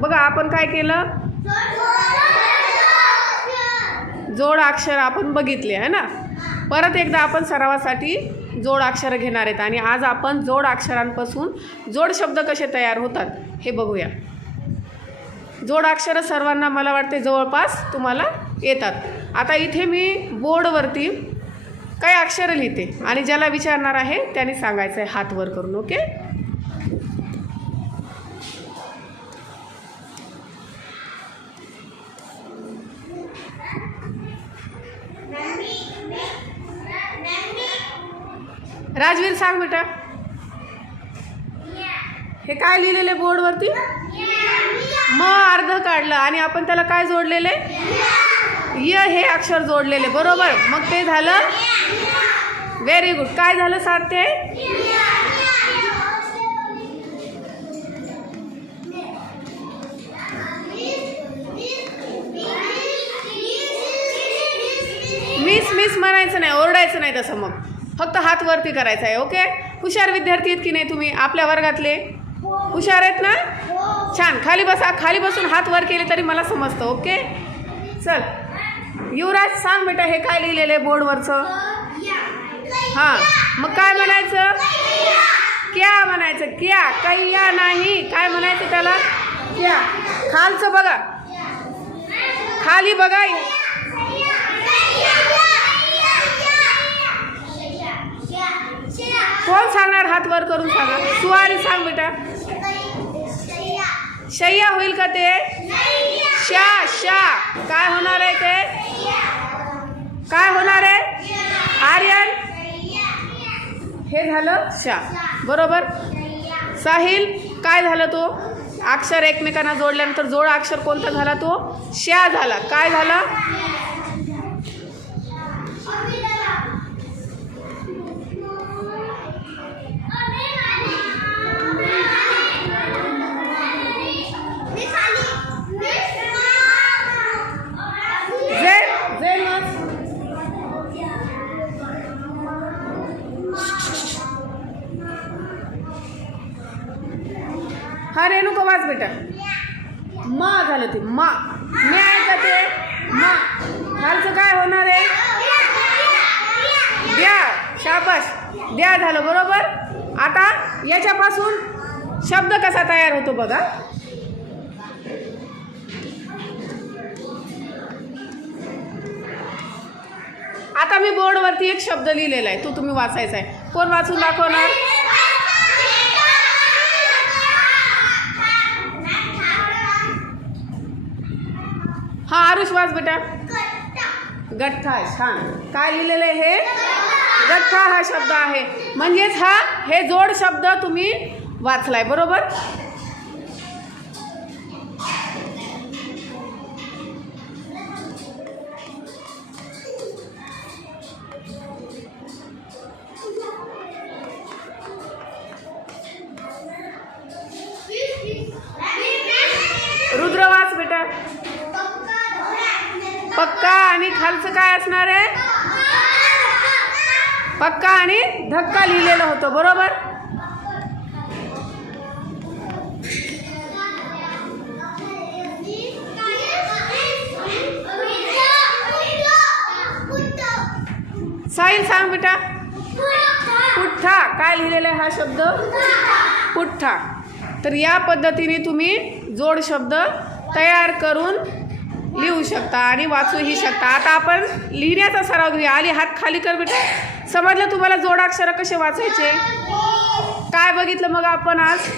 बघा आपण काय केलं, जोड अक्षर आपण बघितले आहे ना. परत एकदा आपण सरावासाठी जोड अक्षर घेणार आहेत आणि आज आपण जोड अक्षरांपासून जोड शब्द कसे तयार होतात हे बघूया. जोड अक्षर सर्वांना मला वाटते जवळपास तुम्हाला येतात. आता इथे मी बोर्डवरती काही अक्षर लिहिते आणि ज्याला विचारणार आहे त्याने सांगायचं आहे हात वर करून. ओके. राजवीर सांग बेटा, हे काय लिहिलेले बोर्डवरती? म अर्ध काढलं आणि आपण त्याला काय जोडलेले? य हे अक्षर जोडलेले. बरोबर. मग ते झालं. Very good. काय झालं साध्य? मिस म्हणायचं नाही, ओरडायचं नाही तसं. मग फक्त हात वरती करायचा आहे. ओके. हुशार विद्यार्थी आहेत की नाही तुम्ही? आपल्या वर्गातले हुशार आहेत ना? छान. खाली बसा. खाली बसून हात वर केले तरी मला समजतं. ओके. चल युवराज सांग बेटा, हे काय लिहिलेलं आहे बोर्डवरचं? हां, मग काय म्हणायचं? क्या म्हणायचं. क्या. कैया नाही. काय म्हणायचं त्याला? क्या. खालचं बघा, खाली बघा. कोण सांगणार? हात वर करून सांगा. सुवारी सांग बेटा. शय्या होईल का ते? शा. शा. काय होणार आहे ते? काय होणार आहे? आर्यन. हे झालं शा. बरोबर. साहिल काय झालं? तो अक्षर एकमेकांना जोडल्यानंतर जोड अक्षर कोणता झाला? तो शा झाला. काय झाला? हा रेणुका वाच बेटा. मा झालं ते. मा. मी आहे का ते? मा. खालचं काय होणार आहे? द्या. शाबास. द्या झालं. बरोबर. आता याच्यापासून शब्द कसा तयार होतो बघा. आता मी बोर्डवरती एक शब्द लिहिलेला आहे, तो तुम्ही वाचायचा आहे. कोण वाचून दाखवणार? हा आरुष वाच बेटा. गठ्ठा. छान. काय लिहिलेलं आहे हे? गठ्ठा हा शब्द आहे. म्हणजेच हे जोड शब्द तुम्ही वाचलाय. बरोबर. रुद्र वाच बेटा. पक्का आणि खालचं काय असणार आहे? पक्का आणि धक्का लिहिलेलं होतं. बरोबर. साहिल सांग बेटा. पुठ्ठा. काय लिहिलेला आहे हा शब्द? पुठ्ठा. तर या पद्धतीने तुम्ही जोड शब्द तयार करून लिहू शकता आणि वाचूही शकता. आता आपण लिहिण्याचा सराव घेऊया. आली हात खाली कर बेटा. समजलं तुम्हाला जोडाक्षर कसे वाचायचे? काय बघितलं मग आपण आज?